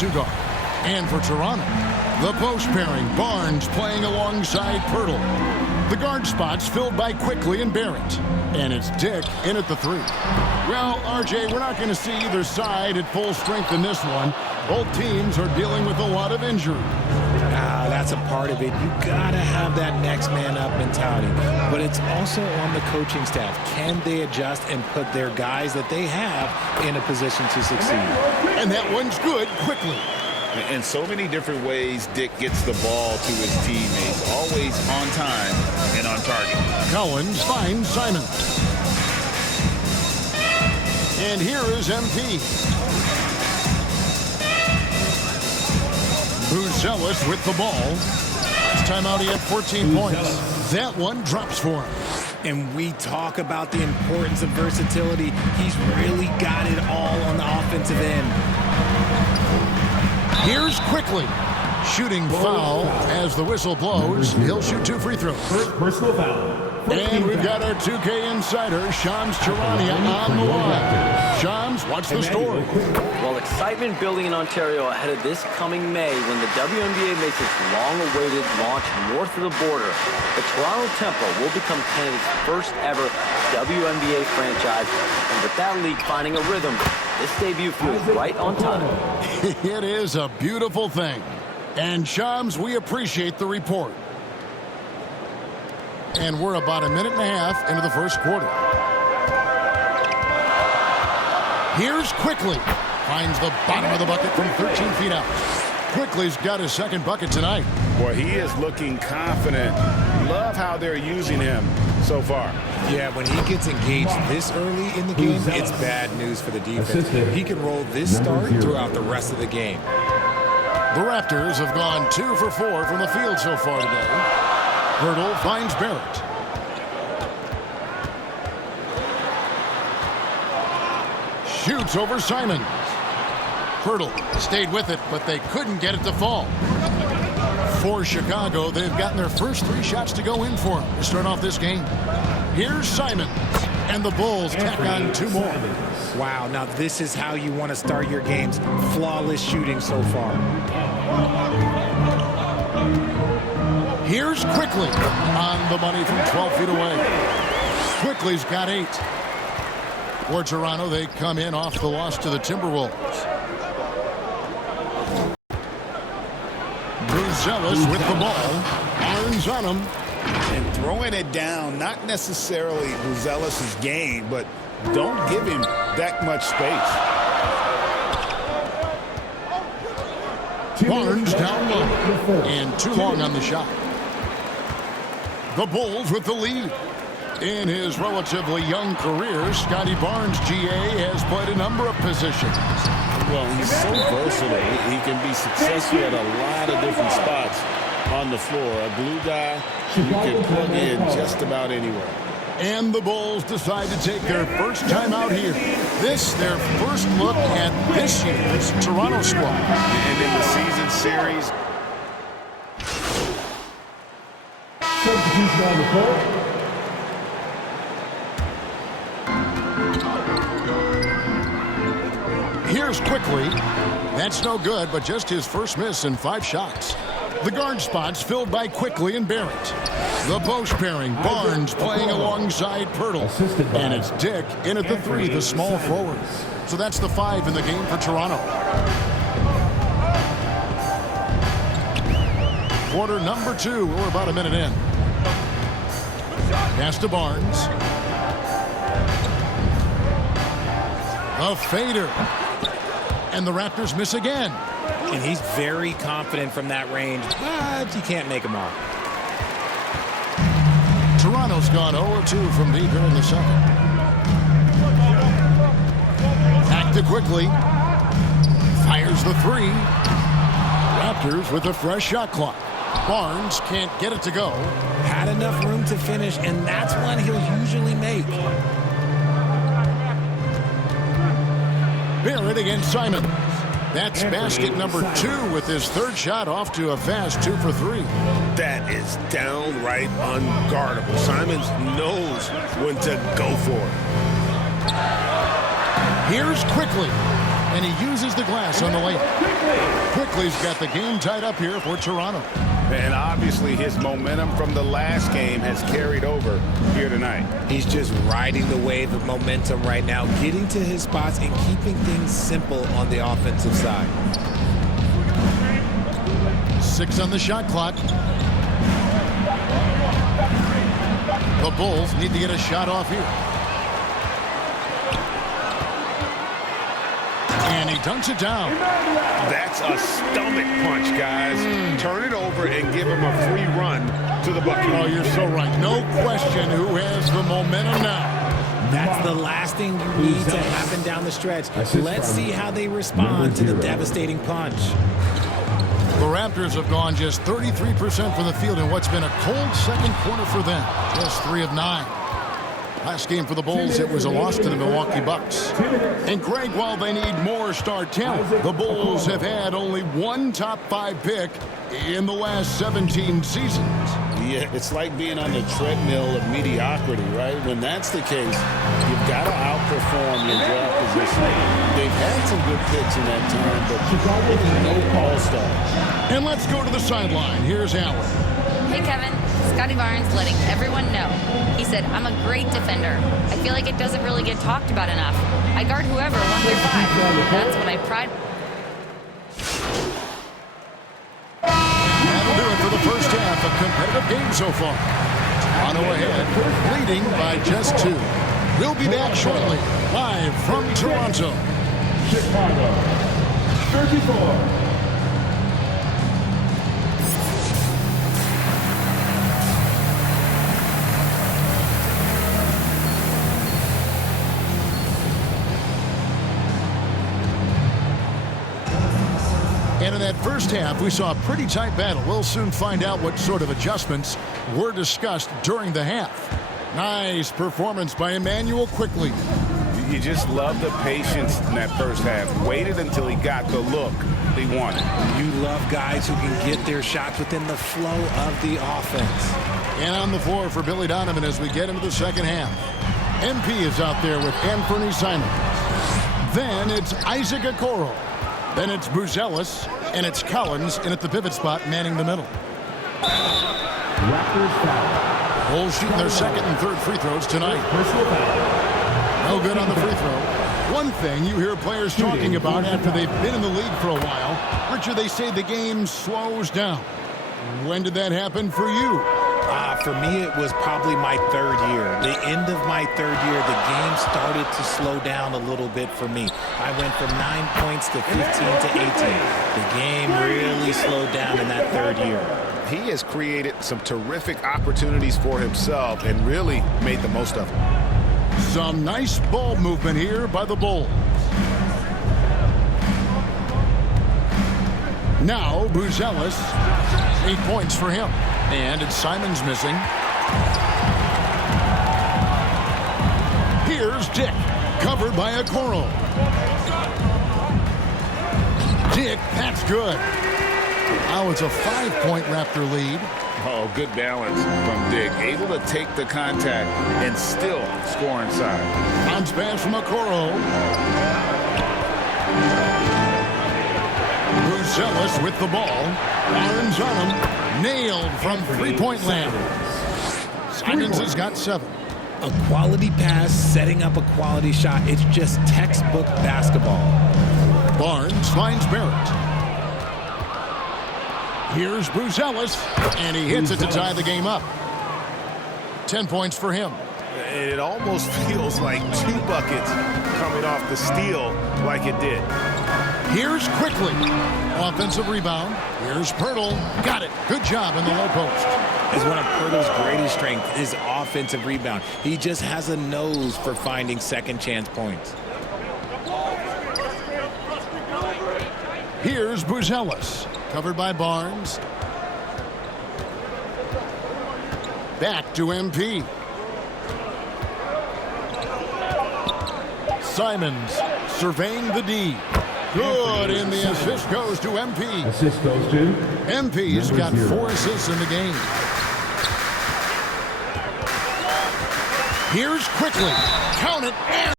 2 guard. And for Toronto, the post pairing, Barnes playing alongside Pirtle. The guard spots filled by Quickly and Barrett. And it's Dick in at the 3. Well, RJ, we're not going to see either side at full strength in this one. Both teams are dealing with a lot of injury. That's a part of it. You got to have that next man up mentality. But it's also on the coaching staff. Can they adjust and put their guys that they have in a position to succeed? And that one's good quickly. In so many different ways, Dick gets the ball to his teammates, always on time and on target. Collins finds Simon. And here is MP. Buzelis with the ball. Last time out he had 14 points. That one drops for him. And we talk about the importance of versatility. He's really got it all on the offensive end. Here's Quickly. Shooting foul as the whistle blows. He'll shoot 2 free throws. Personal foul. And we've got our 2K insider, Shams Charania, on the line. Shams, what's the story? Well, excitement building in Ontario ahead of this coming May when the WNBA makes its long-awaited launch north of the border. The Toronto Tempo will become Canada's first ever WNBA franchise. And with that league finding a rhythm, this debut feels right on time. It is a beautiful thing. And Shams, we appreciate the report. And we're about a minute and a half into the first quarter. Here's Quickly. Finds the bottom of the bucket from 13 feet out. Quickly's got his second bucket tonight. Boy, he is looking confident. Love how they're using him so far. Yeah, when he gets engaged this early in the game, it's bad news for the defense. He can roll this start throughout the rest of the game. The Raptors have gone 2 for 4 from the field so far today. Pirtle finds Barrett. Shoots over Simon. Pirtle stayed with it, but they couldn't get it to fall. For Chicago, they've gotten their first 3 shots to go in for them to start off this game. Here's Simon. And the Bulls tack on 2 more. Wow, now this is how you want to start your games. Flawless shooting so far. Here's Quickly on the money from 12 feet away. Quickly's got 8. For Toronto, they come in off the loss to the Timberwolves. Buzelis with the ball. Barnes on him. And throwing it down, not necessarily Buzelis' game, but don't give him that much space. Barnes down low. And too long on the shot. The Bulls with the lead. In his relatively young career, Scotty Barnes, GA, has played a number of positions. Well, he's so versatile. He can be successful at a lot of different spots on the floor. A glue guy who can plug in just about anywhere. And the Bulls decide to take their first time out here. This, their first look at this year's Toronto squad. And in the season series. Substitution on the court. Here's Quickly. That's no good, but just his first miss in 5 shots. The guard spots filled by Quickly and Barrett. The post pairing, Barnes playing alongside Pirtle. And it's Dick in at the 3, the small forward. So that's the 5 in the game for Toronto. Quarter number 2. We're about a minute in. Pass to Barnes. A fader. And the Raptors miss again. And he's very confident from that range, but you can't make him all. Toronto's gone 0-2 from deep here in the second. Back to Quickly. Fires the 3. Raptors with a fresh shot clock. Barnes can't get it to go. Had enough room to finish, and that's one he'll usually make. Barrett against Simon. That's basket number 2 with his 3rd shot off to a fast 2 for 3. That is downright unguardable. Simons knows when to go for it. Here's Quickly. And he uses the glass on the layup. Quickly's got the game tied up here for Toronto. And obviously his momentum from the last game has carried over here tonight. He's just riding the wave of momentum right now, getting to his spots and keeping things simple on the offensive side. 6 on the shot clock. The Bulls need to get a shot off here. And he dunks it down. That's a stomach punch, guys. Turn it over and give him a free run to the bucket. Oh, you're so right. No question who has the momentum now. That's the last thing you need to happen down the stretch. Let's see how they respond to the devastating punch. The Raptors have gone just 33% from the field in what's been a cold second quarter for them. Just 3 of 9. Last game for the Bulls, it was a loss to the Milwaukee Bucks. And Greg, while they need more star talent, the Bulls have had only one top 5 pick in the last 17 seasons. Yeah, it's like being on the treadmill of mediocrity, right? When that's the case, you've got to outperform your draft position. They've had some good picks in that time, but no all-star. And let's go to the sideline. Here's Allen. Hey, Kevin. Scotty Barnes letting everyone know. He said, I'm a great defender. I feel like it doesn't really get talked about enough. I guard whoever 1 through 5. That's what I pride. That'll do it for the first half. A competitive game so far. Toronto ahead, leading by just 2. We'll be back shortly, live from Toronto. Chicago, 34. And in that first half, we saw a pretty tight battle. We'll soon find out what sort of adjustments were discussed during the half. Nice performance by Emmanuel Quickly. You just love the patience in that first half. Waited until he got the look he wanted. You love guys who can get their shots within the flow of the offense. And on the floor for Billy Donovan as we get into the second half. MP is out there with Anthony Simons. Then it's Isaac Okoro. Then it's Buzelis, and it's Collins in at the pivot spot, manning the middle. Raptors foul. Bulls shooting their second and third free throws tonight. Personal foul. No good on the free throw. One thing you hear players talking about after they've been in the league for a while, Richard, they say the game slows down. When did that happen for you? For me, it was probably my 3rd year. The end of my 3rd year, the game started to slow down a little bit for me. I went from 9 points to 15 to 18. The game really slowed down in that 3rd year. He has created some terrific opportunities for himself and really made the most of them. Some nice ball movement here by the Bulls. Now, Buzelis, 8 points for him. And it's Simons missing. Here's Dick, covered by Okoro. Dick, that's good. Now it's a 5-point Raptor lead. Oh, good balance from Dick. Able to take the contact and still score inside. Bounce pass from Okoro. Buzelis with the ball. Barnes on him. Nailed from three-point land. Simons has got 7. A quality pass, setting up a quality shot. It's just textbook basketball. Barnes finds Barrett. Here's Buzelis, and he hits it to tie the game up. 10 points for him. It almost feels like 2 buckets coming off the steal like it did. Here's Quickly. Offensive rebound. Here's Pirtle. Got it. Good job in the low post. Is one of Pirtle's greatest strengths, his offensive rebound. He just has a nose for finding second chance points. Here's Buzelis. Covered by Barnes. Back to MP. Simons surveying the D. Good, and the assist goes to MP. Assist goes to MP's got 4 assists in the game. Here's Quickly. Count it.